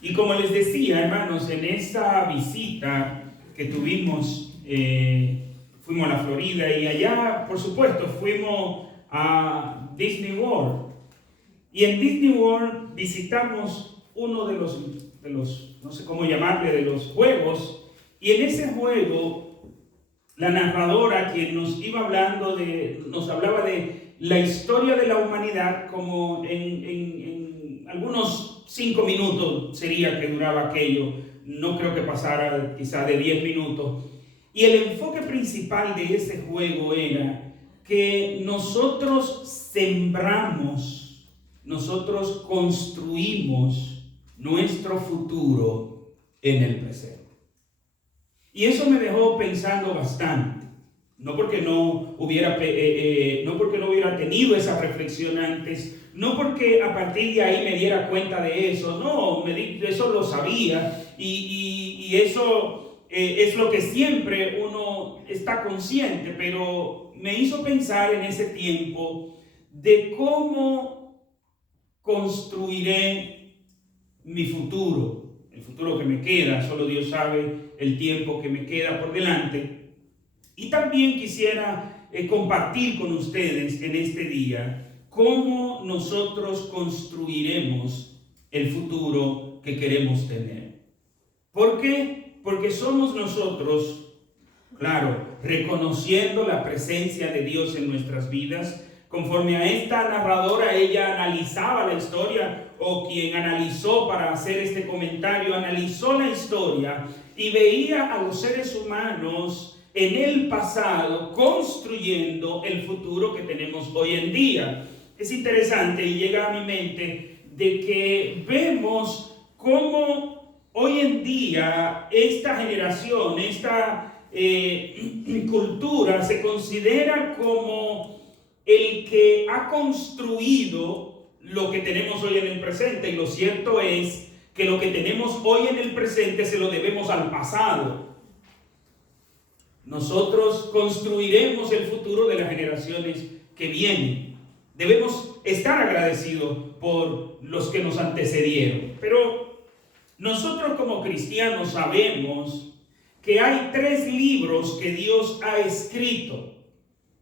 Y como les decía, hermanos, en esa visita que tuvimos, fuimos a la Florida y allá, por supuesto, fuimos a Disney World. Y en Disney World visitamos uno de los, no sé cómo llamarle, de los juegos. Y en ese juego, la narradora quien nos iba hablando nos hablaba de la historia de la humanidad como en algunos 5 minutos sería que duraba aquello. No creo que pasara quizá de 10 minutos. Y el enfoque principal de ese juego era que nosotros sembramos, nosotros construimos nuestro futuro en el presente. Y eso me dejó pensando bastante. No porque no hubiera tenido esa reflexión antes, no porque a partir de ahí me diera cuenta de eso, no, eso lo sabía y eso es lo que siempre uno está consciente, pero me hizo pensar en ese tiempo de cómo construiré mi futuro, el futuro que me queda. Solo Dios sabe el tiempo que me queda por delante. Y también quisiera compartir con ustedes en este día cómo nosotros construiremos el futuro que queremos tener. ¿Por qué? Porque somos nosotros, claro, reconociendo la presencia de Dios en nuestras vidas. Conforme a esta narradora, ella analizaba la historia, o quien analizó para hacer este comentario, analizó la historia y veía a los seres humanos en el pasado construyendo el futuro que tenemos hoy en día. Es interesante y llega a mi mente de que vemos cómo hoy en día esta generación, esta cultura se considera como el que ha construido lo que tenemos hoy en el presente. Y lo cierto es que lo que tenemos hoy en el presente se lo debemos al pasado. Nosotros construiremos el futuro de las generaciones que vienen. Debemos estar agradecidos por los que nos antecedieron. Pero nosotros como cristianos sabemos que hay 3 libros que Dios ha escrito.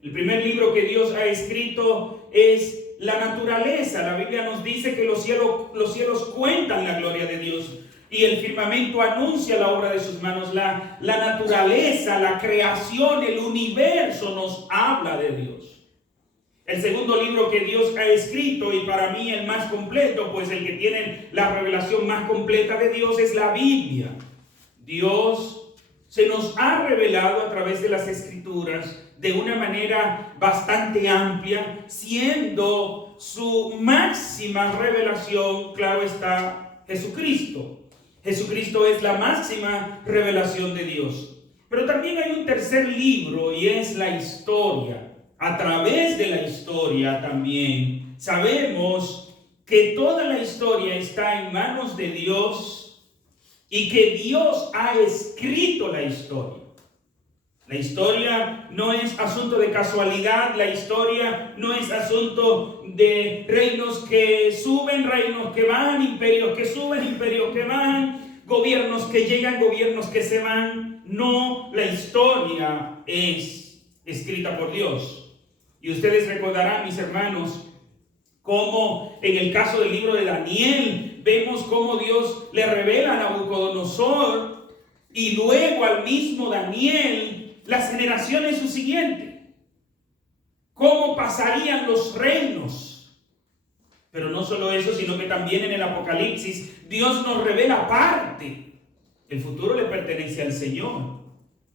El primer libro que Dios ha escrito es la naturaleza. La Biblia nos dice que los cielos cuentan la gloria de Dios y el firmamento anuncia la obra de sus manos. La naturaleza, la creación, el universo nos habla de Dios. El segundo libro que Dios ha escrito, y para mí el más completo, pues el que tiene la revelación más completa de Dios, es la Biblia. Dios se nos ha revelado a través de las Escrituras de una manera bastante amplia, siendo su máxima revelación, claro está, Jesucristo. Jesucristo es la máxima revelación de Dios. Pero también hay un tercer libro y es la historia. A través de la historia también sabemos que toda la historia está en manos de Dios y que Dios ha escrito la historia. La historia no es asunto de casualidad, la historia no es asunto de reinos que suben, reinos que van, imperios que suben, imperios que van, gobiernos que llegan, gobiernos que se van. No, la historia es escrita por Dios. Y ustedes recordarán, mis hermanos, cómo en el caso del libro de Daniel, vemos cómo Dios le revela a Nabucodonosor y luego al mismo Daniel las generaciones subsiguientes, cómo pasarían los reinos. Pero no solo eso, sino que también en el Apocalipsis Dios nos revela parte. El futuro le pertenece al Señor,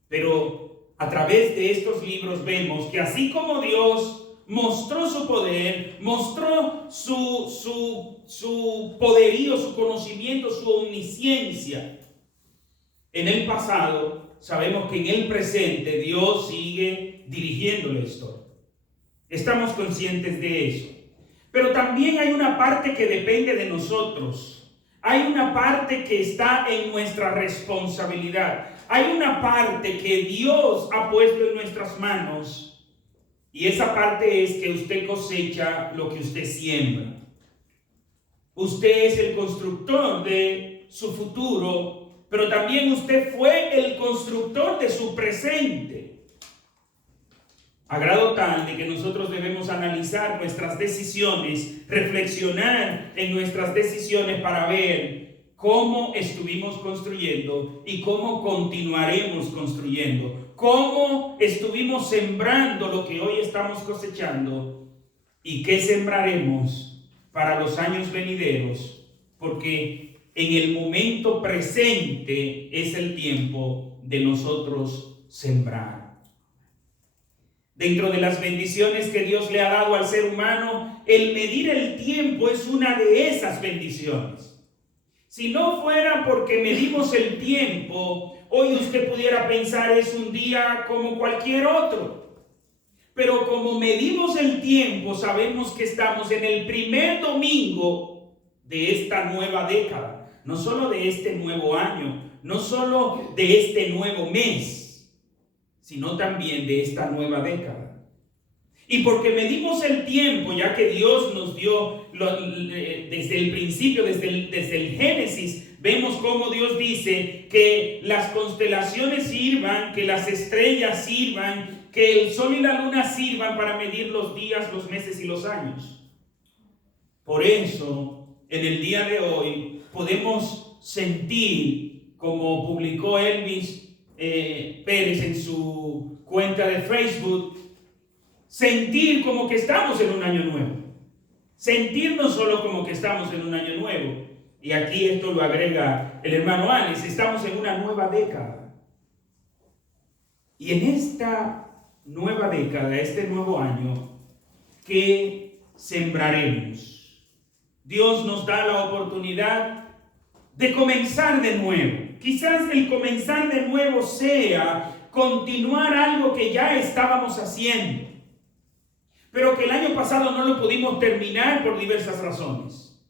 pero a través de estos libros vemos que así como Dios mostró su poder, mostró su poderío, su conocimiento, su omnisciencia en el pasado, sabemos que en el presente Dios sigue dirigiendo la historia. Estamos conscientes de eso. Pero también hay una parte que depende de nosotros. Hay una parte que está en nuestra responsabilidad. Hay una parte que Dios ha puesto en nuestras manos. Y esa parte es que usted cosecha lo que usted siembra. Usted es el constructor de su futuro, pero también usted fue el constructor de su presente. A grado tal de que nosotros debemos analizar nuestras decisiones, reflexionar en nuestras decisiones para ver cómo estuvimos construyendo y cómo continuaremos construyendo, cómo estuvimos sembrando lo que hoy estamos cosechando y qué sembraremos para los años venideros, porque en el momento presente es el tiempo de nosotros sembrar. Dentro de las bendiciones que Dios le ha dado al ser humano, el medir el tiempo es una de esas bendiciones. Si no fuera porque medimos el tiempo, hoy usted pudiera pensar es un día como cualquier otro. Pero como medimos el tiempo, sabemos que estamos en el primer domingo de esta nueva década. No solo de este nuevo año, no solo de este nuevo mes, sino también de esta nueva década. Y porque medimos el tiempo, ya que Dios nos dio desde el principio, desde el Génesis, vemos cómo Dios dice que las constelaciones sirvan, que las estrellas sirvan, que el sol y la luna sirvan para medir los días, los meses y los años. Por eso, en el día de hoy, podemos sentir, como publicó Elvis Pérez en su cuenta de Facebook, sentir como que estamos en un año nuevo. Sentirnos solo como que estamos en un año nuevo. Y aquí esto lo agrega el hermano Alex, estamos en una nueva década. Y en esta nueva década, este nuevo año, ¿qué sembraremos? Dios nos da la oportunidad de comenzar de nuevo. Quizás el comenzar de nuevo sea continuar algo que ya estábamos haciendo, pero que el año pasado no lo pudimos terminar por diversas razones.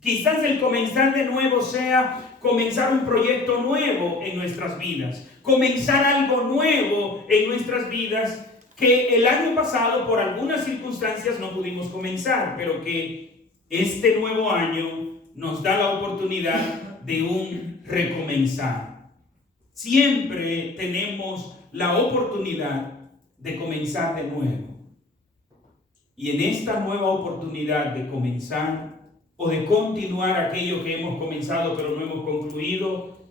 Quizás el comenzar de nuevo sea comenzar un proyecto nuevo en nuestras vidas, comenzar algo nuevo en nuestras vidas que el año pasado por algunas circunstancias no pudimos comenzar, pero que este nuevo año nos da la oportunidad de un recomenzar. Siempre tenemos la oportunidad de comenzar de nuevo. Y en esta nueva oportunidad de comenzar o de continuar aquello que hemos comenzado pero no hemos concluido,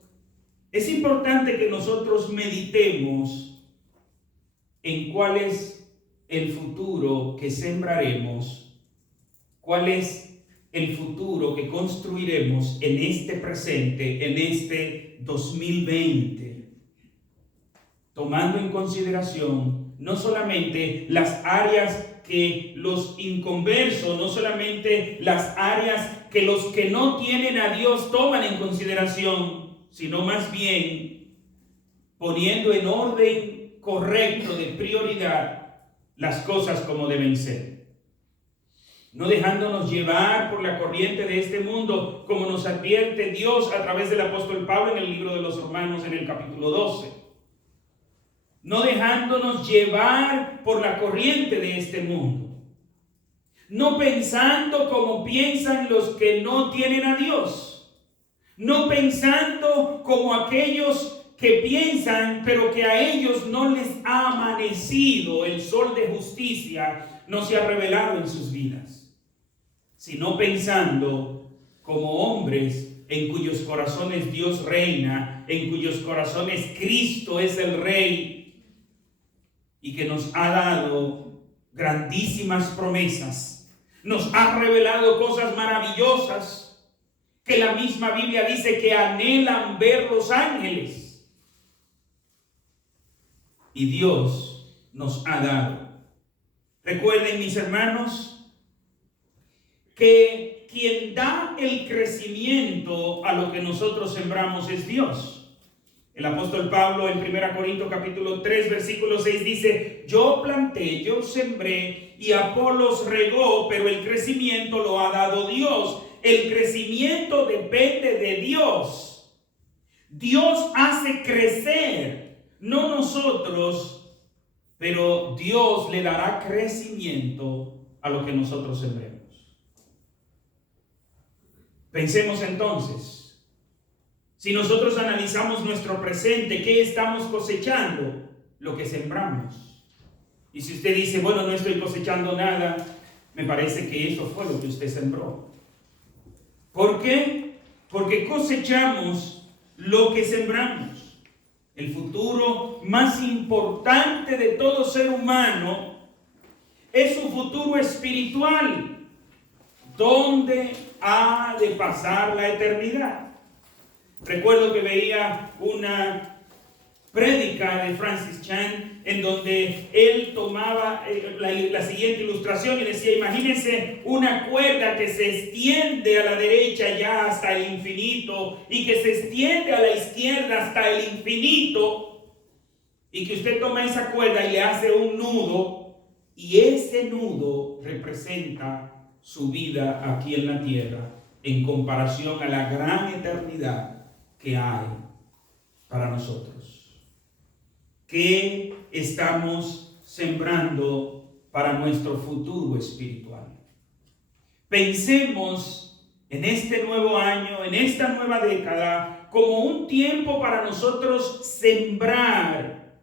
es importante que nosotros meditemos en cuál es el futuro que sembraremos, cuál es el futuro que construiremos en este presente, en este 2020, tomando en consideración no solamente las áreas que los inconversos, no solamente las áreas que los que no tienen a Dios toman en consideración, sino más bien poniendo en orden correcto de prioridad las cosas como deben ser. No dejándonos llevar por la corriente de este mundo, como nos advierte Dios a través del apóstol Pablo en el libro de los Romanos en el capítulo 12. No dejándonos llevar por la corriente de este mundo. No pensando como piensan los que no tienen a Dios. No pensando como aquellos que piensan, pero que a ellos no les ha amanecido el sol de justicia, no se ha revelado en sus vidas. Sino pensando como hombres en cuyos corazones Dios reina, en cuyos corazones Cristo es el Rey y que nos ha dado grandísimas promesas, nos ha revelado cosas maravillosas que la misma Biblia dice que anhelan ver los ángeles. Y Dios nos ha dado. Recuerden, mis hermanos, que quien da el crecimiento a lo que nosotros sembramos es Dios. El apóstol Pablo en 1 Corintios capítulo 3 versículo 6 dice: yo planté, yo sembré y Apolos regó, pero el crecimiento lo ha dado Dios. El crecimiento depende de Dios. Dios hace crecer, no nosotros, pero Dios le dará crecimiento a lo que nosotros sembremos. Pensemos entonces, Si nosotros analizamos nuestro presente, ¿qué estamos cosechando? Lo que sembramos. Y si usted dice, bueno, no estoy cosechando nada, me parece que eso fue lo que usted sembró. ¿Por qué? Porque cosechamos lo que sembramos. El futuro más importante de todo ser humano es su futuro espiritual, donde ha de pasar la eternidad. Recuerdo que veía una prédica de Francis Chan en donde él tomaba la siguiente ilustración y decía, imagínense una cuerda que se extiende a la derecha ya hasta el infinito y que se extiende a la izquierda hasta el infinito, y que usted toma esa cuerda y le hace un nudo, y ese nudo representa su vida aquí en la tierra en comparación a la gran eternidad que hay para nosotros. ¿Qué estamos sembrando para nuestro futuro espiritual? Pensemos en este nuevo año, en esta nueva década, como un tiempo para nosotros sembrar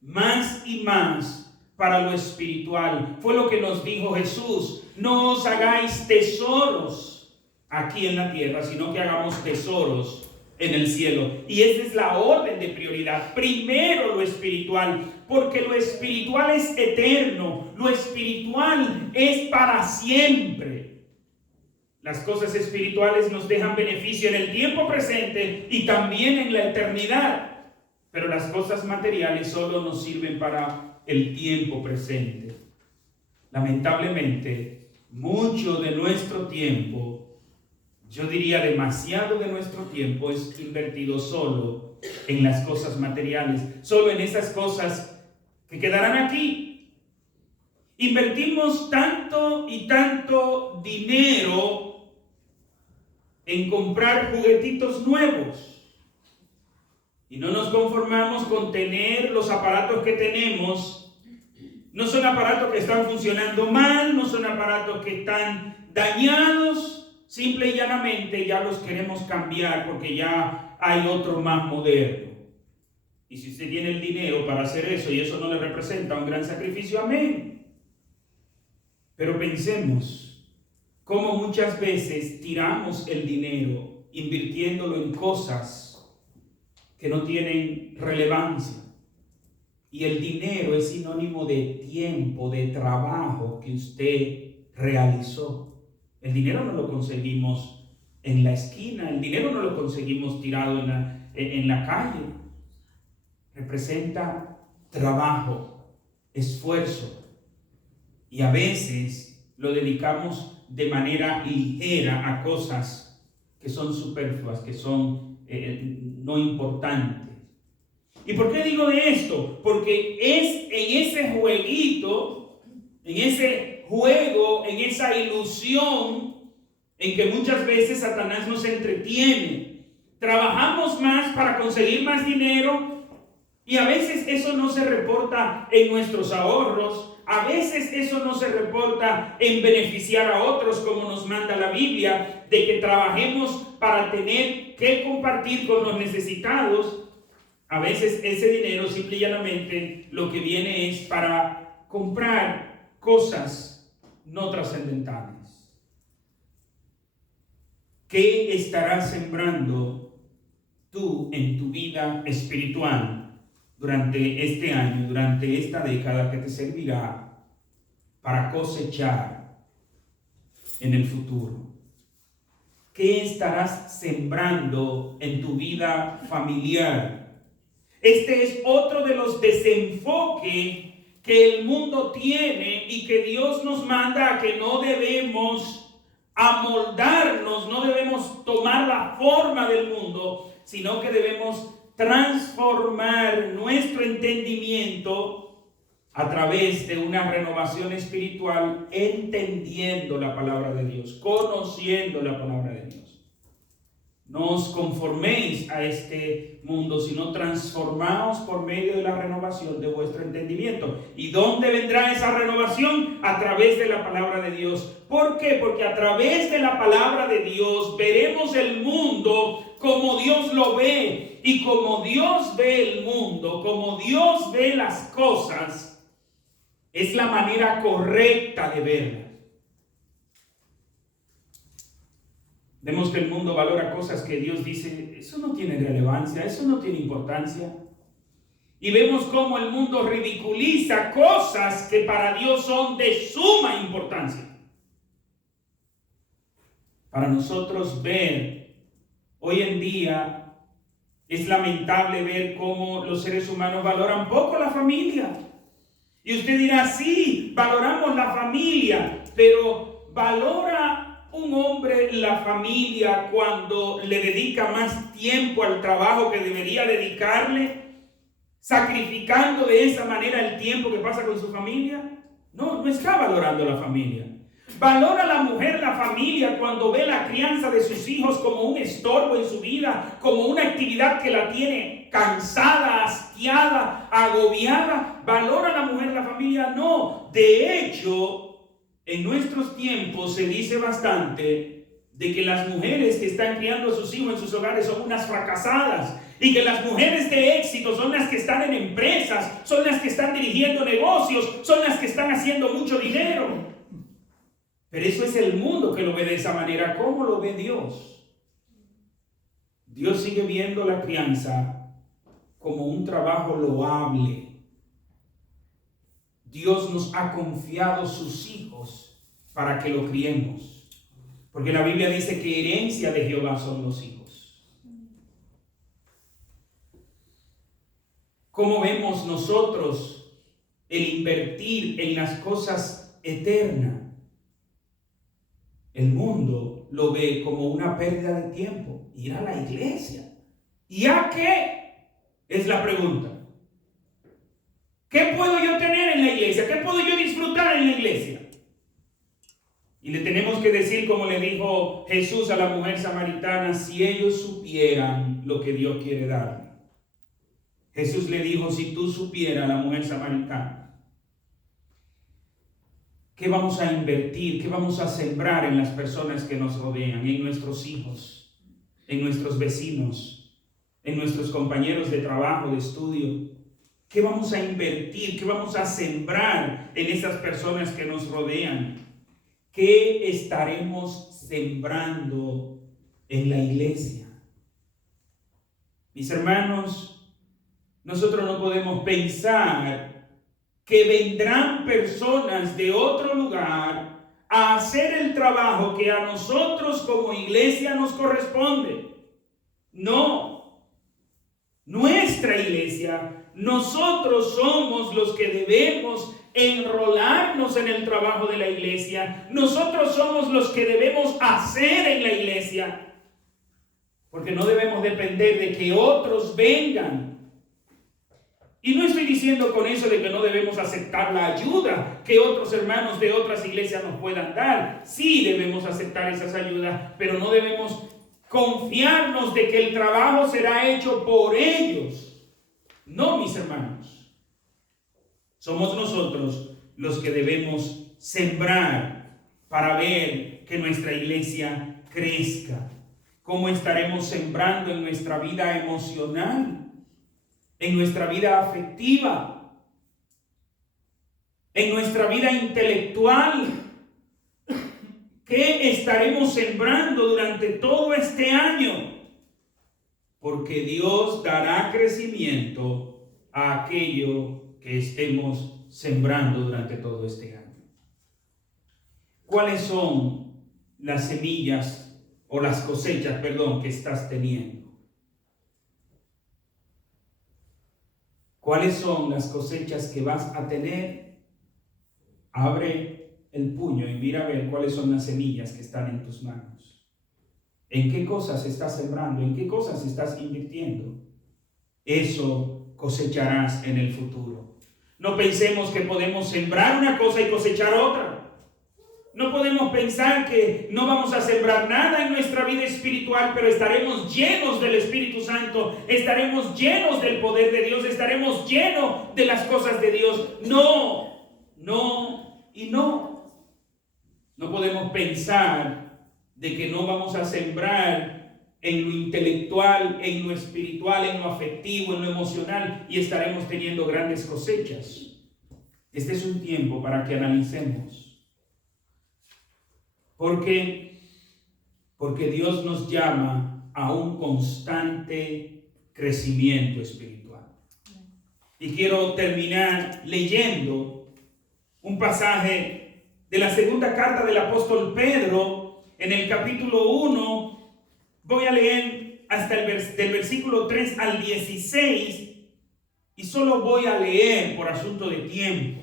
más y más para lo espiritual. Fue lo que nos dijo Jesús: no os hagáis tesoros aquí en la tierra, sino que hagamos tesoros en el cielo. Y esa es la orden de prioridad. Primero lo espiritual, porque lo espiritual es eterno, lo espiritual es para siempre. Las cosas espirituales nos dejan beneficio en el tiempo presente y también en la eternidad, pero las cosas materiales solo nos sirven para el tiempo presente. Lamentablemente, mucho de nuestro tiempo, yo diría demasiado de nuestro tiempo, es invertido solo en las cosas materiales, solo en esas cosas que quedarán aquí. Invertimos tanto y tanto dinero en comprar juguetitos nuevos y no nos conformamos con tener los aparatos que tenemos. No son aparatos que están funcionando mal, no son aparatos que están dañados. Simple y llanamente ya los queremos cambiar porque ya hay otro más moderno. Y si usted tiene el dinero para hacer eso y eso no le representa un gran sacrificio, amén. Pero pensemos cómo muchas veces tiramos el dinero invirtiéndolo en cosas que no tienen relevancia. Y el dinero es sinónimo de tiempo, de trabajo que usted realizó. El dinero no lo conseguimos en la esquina, el dinero no lo conseguimos tirado en la calle. Representa trabajo, esfuerzo, y a veces lo dedicamos de manera ligera a cosas que son superfluas, que son no importantes. ¿Y por qué digo de esto? Porque es en ese jueguito, en ese juego, en esa ilusión en que muchas veces Satanás nos entretiene. Trabajamos más para conseguir más dinero y a veces eso no se reporta en nuestros ahorros, a veces eso no se reporta en beneficiar a otros como nos manda la Biblia, de que trabajemos para tener que compartir con los necesitados. A veces ese dinero simple y llanamente lo que viene es para comprar cosas no trascendentales. ¿Qué estarás sembrando tú en tu vida espiritual durante este año, durante esta década que te servirá para cosechar en el futuro? ¿Qué estarás sembrando en tu vida familiar? Este es otro de los desenfoques que el mundo tiene y que Dios nos manda a que no debemos amoldarnos, no debemos tomar la forma del mundo, sino que debemos transformar nuestro entendimiento a través de una renovación espiritual, entendiendo la palabra de Dios, conociendo la palabra de Dios. no os conforméis a este mundo, sino transformaos por medio de la renovación de vuestro entendimiento. ¿Y dónde vendrá esa renovación? A través de la palabra de Dios. ¿Por qué? Porque a través de la palabra de Dios veremos el mundo como Dios lo ve. Y como Dios ve el mundo, como Dios ve las cosas, es la manera correcta de verlas. Vemos que el mundo valora cosas que Dios dice, eso no tiene relevancia, eso no tiene importancia. Y vemos cómo el mundo ridiculiza cosas que para Dios son de suma importancia. Para nosotros ver, hoy en día, es lamentable ver cómo los seres humanos valoran poco la familia. Y usted dirá, sí, valoramos la familia, pero ¿valora un hombre la familia cuando le dedica más tiempo al trabajo que debería dedicarle, sacrificando de esa manera el tiempo que pasa con su familia? No, no está valorando la familia. ¿Valora la mujer la familia cuando ve la crianza de sus hijos como un estorbo en su vida, como una actividad que la tiene cansada, hastiada, agobiada? ¿Valora la mujer la familia? No. De hecho, en nuestros tiempos se dice bastante de que las mujeres que están criando a sus hijos en sus hogares son unas fracasadas y que las mujeres de éxito son las que están en empresas, son las que están dirigiendo negocios, son las que están haciendo mucho dinero. Pero eso es el mundo que lo ve de esa manera. ¿Cómo lo ve Dios? Dios sigue viendo la crianza como un trabajo loable. Dios nos ha confiado sus hijos para que lo criemos. Porque la Biblia dice que herencia de Jehová son los hijos. ¿Cómo vemos nosotros el invertir en las cosas eternas? El mundo lo ve como una pérdida de tiempo. Ir a la iglesia. ¿Y a qué? Es la pregunta. ¿Qué puedo yo tener en la iglesia? ¿Qué puedo yo disfrutar en la iglesia? Y le tenemos que decir, como le dijo Jesús a la mujer samaritana, si ellos supieran lo que Dios quiere darle. Jesús le dijo, si tú supieras, la mujer samaritana, ¿qué vamos a invertir? ¿Qué vamos a sembrar en las personas que nos rodean? En nuestros hijos, en nuestros vecinos, en nuestros compañeros de trabajo, de estudio. ¿Qué vamos a invertir? ¿Qué vamos a sembrar en esas personas que nos rodean? ¿Qué estaremos sembrando en la iglesia? Mis hermanos, nosotros no podemos pensar que vendrán personas de otro lugar a hacer el trabajo que a nosotros como iglesia nos corresponde. No. Nuestra iglesia, nosotros somos los que debemos enrolarnos en el trabajo de la iglesia. Nosotros somos los que debemos hacer en la iglesia. Porque no debemos depender de que otros vengan. Y no estoy diciendo con eso de que no debemos aceptar la ayuda que otros hermanos de otras iglesias nos puedan dar. Sí debemos aceptar esas ayudas, pero no debemos confiarnos de que el trabajo será hecho por ellos. No, mis hermanos. Somos nosotros los que debemos sembrar para ver que nuestra iglesia crezca. ¿Cómo estaremos sembrando en nuestra vida emocional? En nuestra vida afectiva, en nuestra vida intelectual. ¿Qué estaremos sembrando durante todo este año? Porque Dios dará crecimiento a aquello que estemos sembrando durante todo este año. ¿Cuáles son las semillas o las cosechas, que estás teniendo? ¿Cuáles son las cosechas que vas a tener? Abre el puño y mira a ver cuáles son las semillas que están en tus manos. ¿En qué cosas estás sembrando? ¿En qué cosas estás invirtiendo? Eso cosecharás en el futuro. No pensemos que podemos sembrar una cosa y cosechar otra. No podemos pensar que no vamos a sembrar nada en nuestra vida espiritual, pero estaremos llenos del Espíritu Santo, estaremos llenos del poder de Dios, estaremos llenos de las cosas de Dios. No, no y no. No podemos pensar de que no vamos a sembrar en lo intelectual, en lo espiritual, en lo afectivo, en lo emocional, y estaremos teniendo grandes cosechas. Este es un tiempo para que analicemos. Porque Dios nos llama a un constante crecimiento espiritual. Y quiero terminar leyendo un pasaje de la segunda carta del apóstol Pedro, en el capítulo 1. Voy a leer hasta del versículo 3 al 16, y solo voy a leer por asunto de tiempo.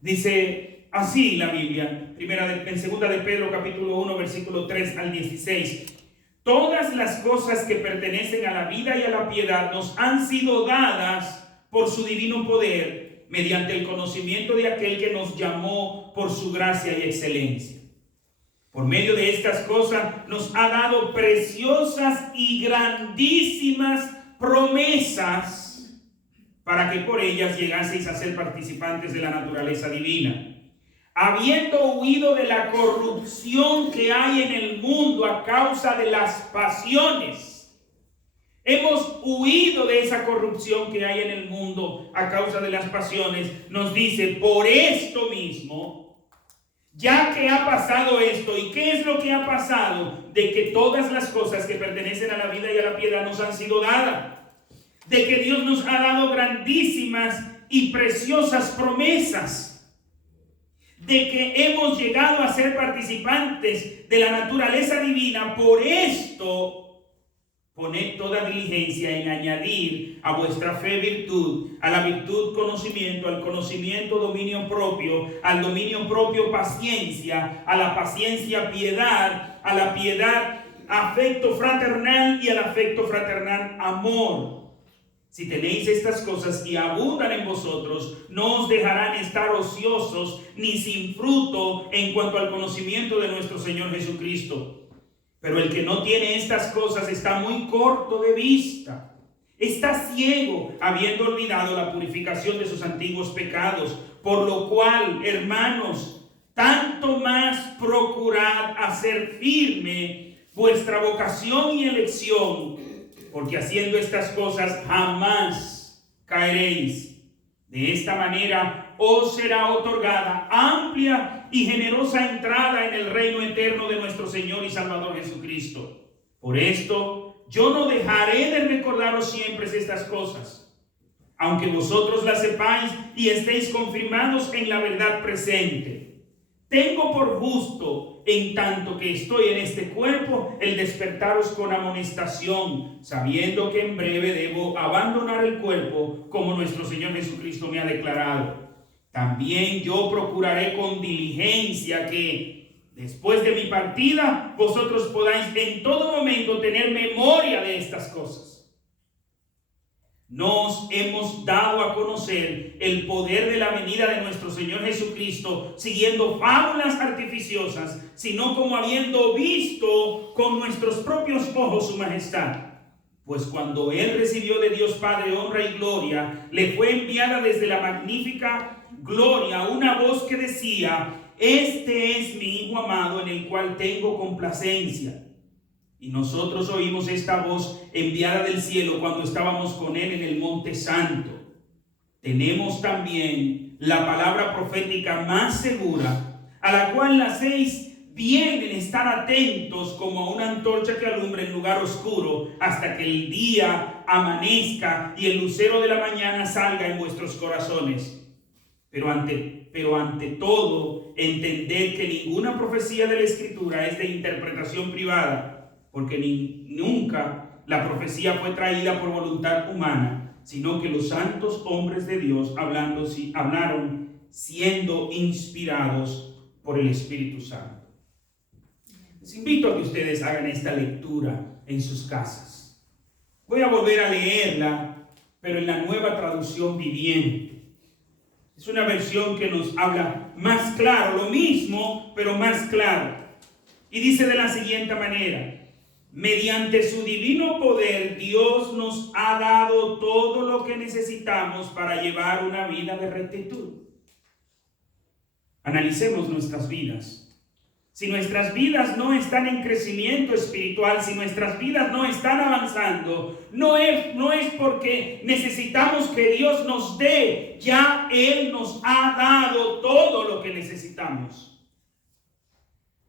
Dice así la Biblia, en segunda de Pedro capítulo 1 versículo 3 al 16. Todas las cosas que pertenecen a la vida y a la piedad nos han sido dadas por su divino poder, mediante el conocimiento de aquel que nos llamó por su gracia y excelencia. Por medio de estas cosas nos ha dado preciosas y grandísimas promesas, para que por ellas llegaseis a ser participantes de la naturaleza divina, habiendo huido de la corrupción que hay en el mundo a causa de las pasiones. Hemos huido de esa corrupción que hay en el mundo a causa de las pasiones. Nos dice, por esto mismo, ya que ha pasado esto. ¿Y qué es lo que ha pasado? De que todas las cosas que pertenecen a la vida y a la piedad nos han sido dadas. De que Dios nos ha dado grandísimas y preciosas promesas, de que hemos llegado a ser participantes de la naturaleza divina. Por esto, poned toda diligencia en añadir a vuestra fe virtud, a la virtud conocimiento, al conocimiento dominio propio, al dominio propio paciencia, a la paciencia piedad, a la piedad afecto fraternal y al afecto fraternal amor. Si tenéis estas cosas y abundan en vosotros, no os dejarán estar ociosos ni sin fruto en cuanto al conocimiento de nuestro Señor Jesucristo. Pero el que no tiene estas cosas está muy corto de vista, está ciego, habiendo olvidado la purificación de sus antiguos pecados. Por lo cual, hermanos, tanto más procurad hacer firme vuestra vocación y elección, porque haciendo estas cosas jamás caeréis. De esta manera os será otorgada amplia y generosa entrada en el reino eterno de nuestro Señor y Salvador Jesucristo. Por esto yo no dejaré de recordaros siempre estas cosas, aunque vosotros las sepáis y estéis confirmados en la verdad presente. Tengo por justo, en tanto que estoy en este cuerpo, el despertaros con amonestación, sabiendo que en breve debo abandonar el cuerpo, como nuestro Señor Jesucristo me ha declarado. También yo procuraré con diligencia que, después de mi partida, vosotros podáis en todo momento tener memoria de estas cosas. Nos hemos dado a conocer el poder de la venida de nuestro Señor Jesucristo, siguiendo fábulas artificiosas, sino como habiendo visto con nuestros propios ojos su majestad. Pues cuando Él recibió de Dios Padre honra y gloria, le fue enviada desde la magnífica gloria una voz que decía: este es mi Hijo amado, en el cual tengo complacencia. Y nosotros oímos esta voz enviada del cielo cuando estábamos con Él en el Monte Santo. Tenemos también la palabra profética más segura, a la cual hacéis bien en estar atentos como a una antorcha que alumbra en lugar oscuro, hasta que el día amanezca y el lucero de la mañana salga en vuestros corazones. Pero ante todo, entended que ninguna profecía de la Escritura es de interpretación privada, porque nunca la profecía fue traída por voluntad humana, sino que los santos hombres de Dios hablaron siendo inspirados por el Espíritu Santo. Les invito a que ustedes hagan esta lectura en sus casas. Voy a volver a leerla, pero en la Nueva Traducción Viviente. Es una versión que nos habla más claro, lo mismo, pero más claro. Y dice de la siguiente manera: mediante su divino poder, Dios nos ha dado todo lo que necesitamos para llevar una vida de rectitud. Analicemos nuestras vidas. Si nuestras vidas no están en crecimiento espiritual, si nuestras vidas no están avanzando, no es porque necesitamos que Dios nos dé. Ya Él nos ha dado todo lo que necesitamos.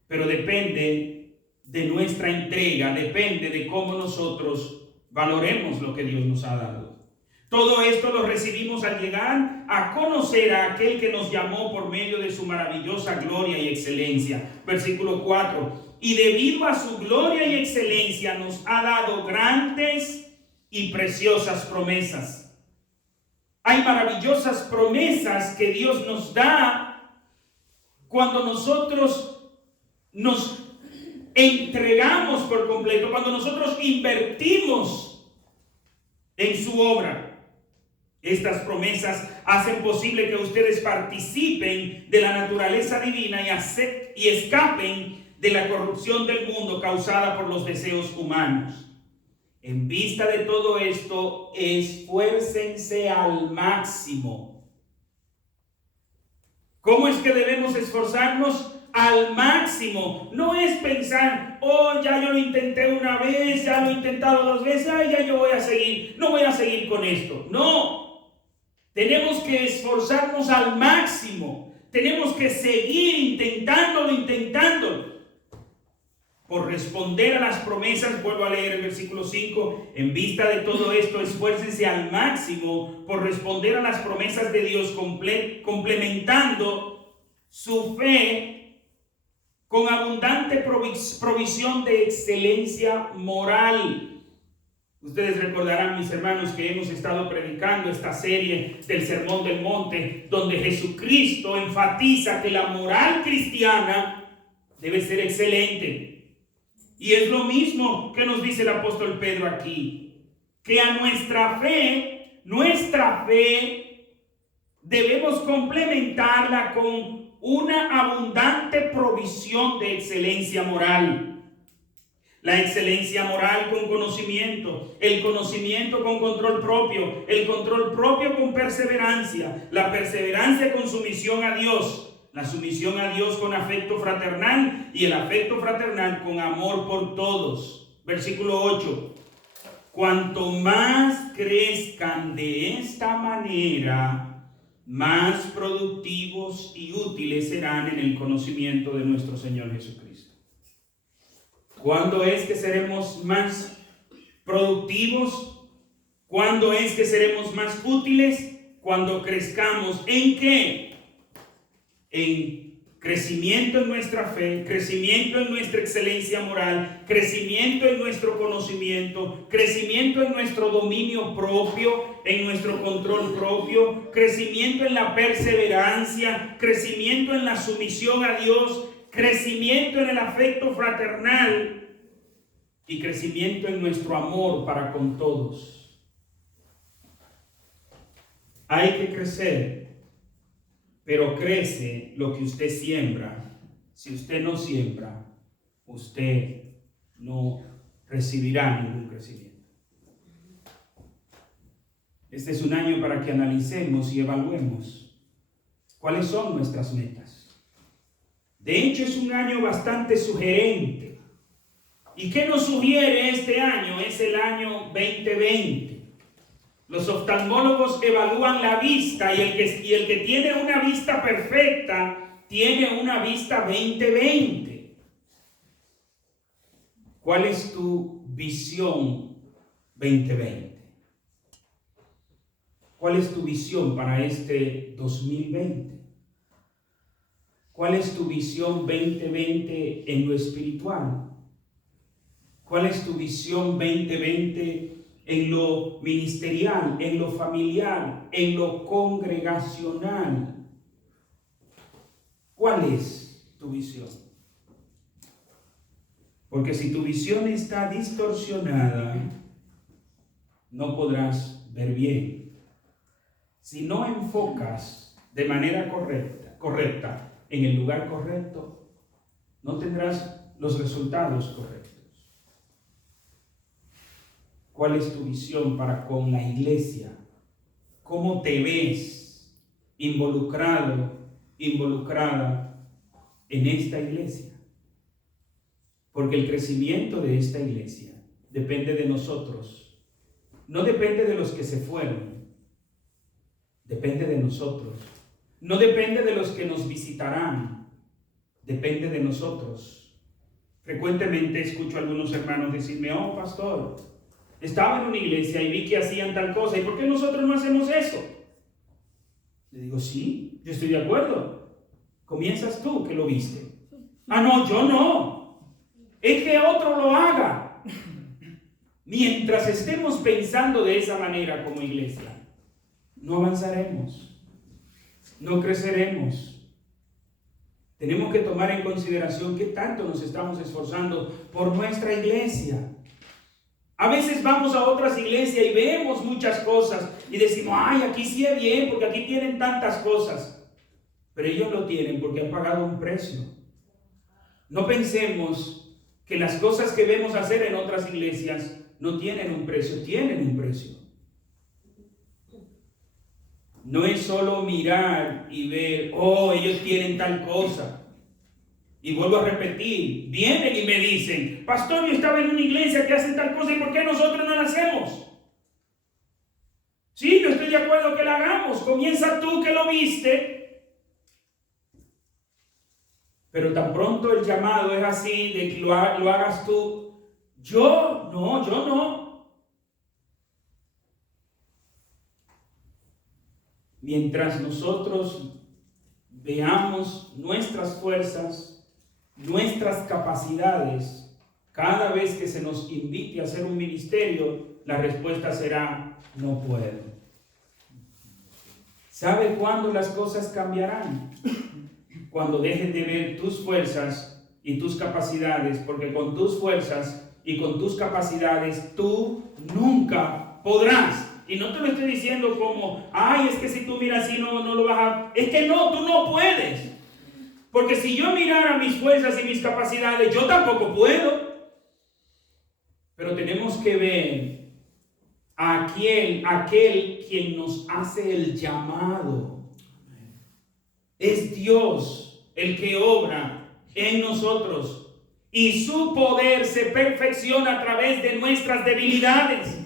Pero depende de nuestra entrega, depende de cómo nosotros valoremos lo que Dios nos ha dado. Todo esto lo recibimos al llegar a conocer a aquel que nos llamó por medio de su maravillosa gloria y excelencia. Versículo 4. Y debido a su gloria y excelencia nos ha dado grandes y preciosas promesas. Hay maravillosas promesas que Dios nos da cuando nosotros nos entregamos por completo, cuando nosotros invertimos en su obra. Estas promesas hacen posible que ustedes participen de la naturaleza divina y escapen de la corrupción del mundo causada por los deseos humanos. En vista de todo esto, esfuércense al máximo. ¿Cómo es que debemos esforzarnos? Al máximo. No es pensar, oh, ya yo lo intenté una vez, ya lo he intentado 2 veces, ya yo voy a seguir, no voy a seguir con esto. No. Tenemos que esforzarnos al máximo. Tenemos que seguir intentándolo. Por responder a las promesas, vuelvo a leer el versículo 5. En vista de todo esto, esfuércense al máximo por responder a las promesas de Dios, complementando su fe con abundante provisión de excelencia moral. Ustedes recordarán, mis hermanos, que hemos estado predicando esta serie del Sermón del Monte, donde Jesucristo enfatiza que la moral cristiana debe ser excelente. Y es lo mismo que nos dice el apóstol Pedro aquí, que a nuestra fe debemos complementarla con una abundante provisión de excelencia moral. La excelencia moral con conocimiento, el conocimiento con control propio, el control propio con perseverancia, la perseverancia con sumisión a Dios, la sumisión a Dios con afecto fraternal y el afecto fraternal con amor por todos. Versículo 8. Cuanto más crezcan de esta manera, más productivos y útiles serán en el conocimiento de nuestro Señor Jesucristo. ¿Cuándo es que seremos más productivos? ¿Cuándo es que seremos más útiles? Cuando crezcamos. ¿En qué? En crecimiento en nuestra fe, crecimiento en nuestra excelencia moral, crecimiento en nuestro conocimiento, crecimiento en nuestro dominio propio, en nuestro control propio, crecimiento en la perseverancia, crecimiento en la sumisión a Dios, crecimiento en el afecto fraternal y crecimiento en nuestro amor para con todos. Hay que crecer, pero crece lo que usted siembra. Si usted no siembra, usted no recibirá ningún crecimiento. Este es un año para que analicemos y evaluemos cuáles son nuestras metas. De hecho, es un año bastante sugerente. ¿Y qué nos sugiere este año? Es el año 2020. Los oftalmólogos evalúan la vista y el que tiene una vista perfecta tiene una vista 2020. ¿Cuál es tu visión 2020? ¿Cuál es tu visión para este 2020? ¿Cuál es tu visión 2020 en lo espiritual? ¿Cuál es tu visión 2020 en lo ministerial, en lo familiar, en lo congregacional? ¿Cuál es tu visión? Porque si tu visión está distorsionada, no podrás ver bien. Si no enfocas de manera correcta, en el lugar correcto, no tendrás los resultados correctos. ¿Cuál es tu visión para con la iglesia? ¿Cómo te ves involucrada en esta iglesia? Porque el crecimiento de esta iglesia depende de nosotros. No depende de los que se fueron. Depende de nosotros. No depende de los que nos visitarán. Depende de nosotros. Frecuentemente escucho a algunos hermanos decirme: oh, pastor, estaba en una iglesia y vi que hacían tal cosa. ¿Y por qué nosotros no hacemos eso? Le digo: sí, yo estoy de acuerdo. Comienzas tú que lo viste. Ah, no, yo no. Es que otro lo haga. Mientras estemos pensando de esa manera como iglesia, no avanzaremos, no creceremos. Tenemos que tomar en consideración qué tanto nos estamos esforzando por nuestra iglesia. A veces vamos a otras iglesias y vemos muchas cosas y decimos: ay, aquí sí es bien porque aquí tienen tantas cosas. Pero ellos lo tienen porque han pagado un precio. No pensemos que las cosas que vemos hacer en otras iglesias no tienen un precio, tienen un precio. No es solo mirar y ver: oh, ellos tienen tal cosa. Y vuelvo a repetir, vienen y me dicen: pastor, yo estaba en una iglesia que hace tal cosa, ¿y por qué nosotros no la hacemos? Sí, yo estoy de acuerdo que la hagamos. Comienza tú que lo viste. Pero tan pronto el llamado es así, de que lo hagas tú. Yo no. Mientras nosotros veamos nuestras fuerzas, nuestras capacidades, cada vez que se nos invite a hacer un ministerio, la respuesta será: no puedo. ¿Sabe cuándo las cosas cambiarán? Cuando dejes de ver tus fuerzas y tus capacidades, porque con tus fuerzas y con tus capacidades tú nunca podrás. Y no te lo estoy diciendo como: ay, es que si tú miras así no lo vas a... Es que no, tú no puedes. Porque si yo mirara mis fuerzas y mis capacidades, yo tampoco puedo. Pero tenemos que ver a aquel quien nos hace el llamado. Es Dios el que obra en nosotros y su poder se perfecciona a través de nuestras debilidades.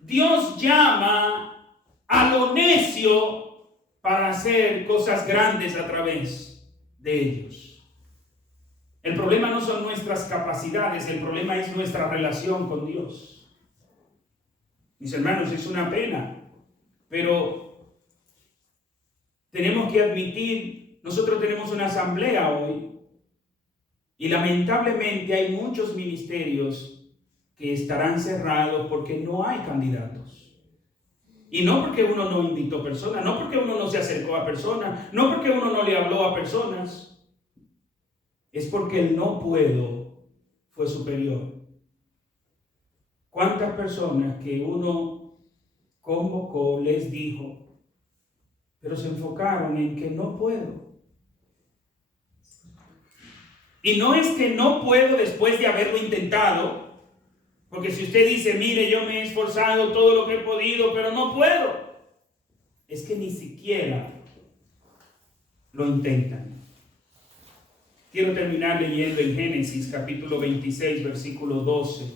Dios llama a lo necio para hacer cosas grandes a través de ellos. El problema no son nuestras capacidades, el problema es nuestra relación con Dios. Mis hermanos, es una pena, pero tenemos que admitir, nosotros tenemos una asamblea hoy y lamentablemente hay muchos ministerios que estarán cerrados porque no hay candidatos. Y no porque uno no invitó personas, no porque uno no se acercó a personas, no porque uno no le habló a personas. Es porque el no puedo fue superior. ¿Cuántas personas que uno convocó, les dijo, pero se enfocaron en que no puedo? Y no es que no puedo después de haberlo intentado, porque si usted dice: mire, yo me he esforzado todo lo que he podido, pero no puedo, es que ni siquiera lo intentan. Quiero terminar leyendo en Génesis capítulo 26, versículo 12.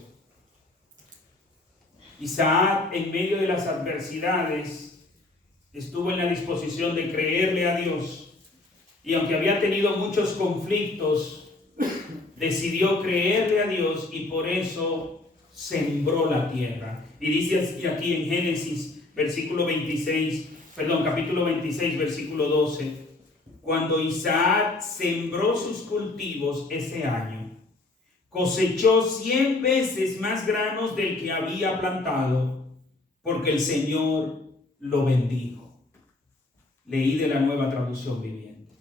Isaac, en medio de las adversidades, estuvo en la disposición de creerle a Dios, y aunque había tenido muchos conflictos, decidió creerle a Dios y por eso sembró la tierra. Y dice aquí en Génesis capítulo 26, versículo 12: cuando Isaac sembró sus cultivos ese año, cosechó 100 veces más granos del que había plantado, porque el Señor lo bendijo. Leí de la Nueva Traducción Viviente.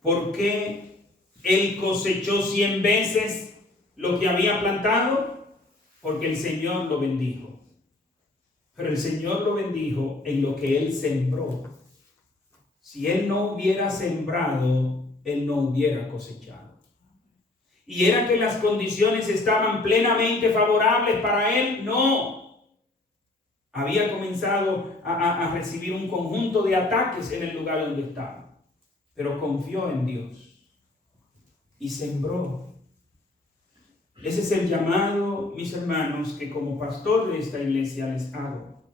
¿Por qué él cosechó 100 veces lo que había plantado? Porque el Señor lo bendijo. pero el Señor lo bendijo en lo que él sembró. Si él no hubiera sembrado, él no hubiera cosechado. ¿Y era que las condiciones estaban plenamente favorables para él? No. Había comenzado a recibir un conjunto de ataques en el lugar donde estaba, pero confió en Dios y sembró. Ese es el llamado, mis hermanos, que como pastor de esta iglesia les hago.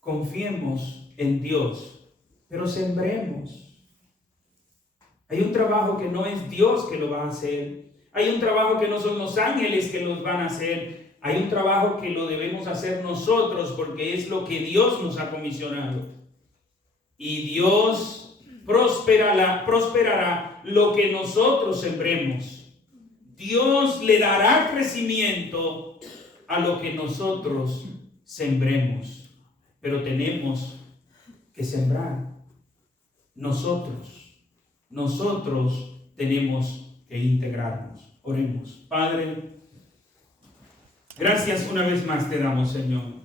Confiemos en Dios, pero sembremos. Hay un trabajo que no es Dios que lo va a hacer. Hay un trabajo que no son los ángeles que los van a hacer. Hay un trabajo que lo debemos hacer nosotros porque es lo que Dios nos ha comisionado. Y Dios prosperará lo que nosotros sembremos. Dios le dará crecimiento a lo que nosotros sembremos. Pero tenemos que sembrar. Nosotros tenemos que integrarnos. Oremos. Padre, gracias una vez más te damos, Señor.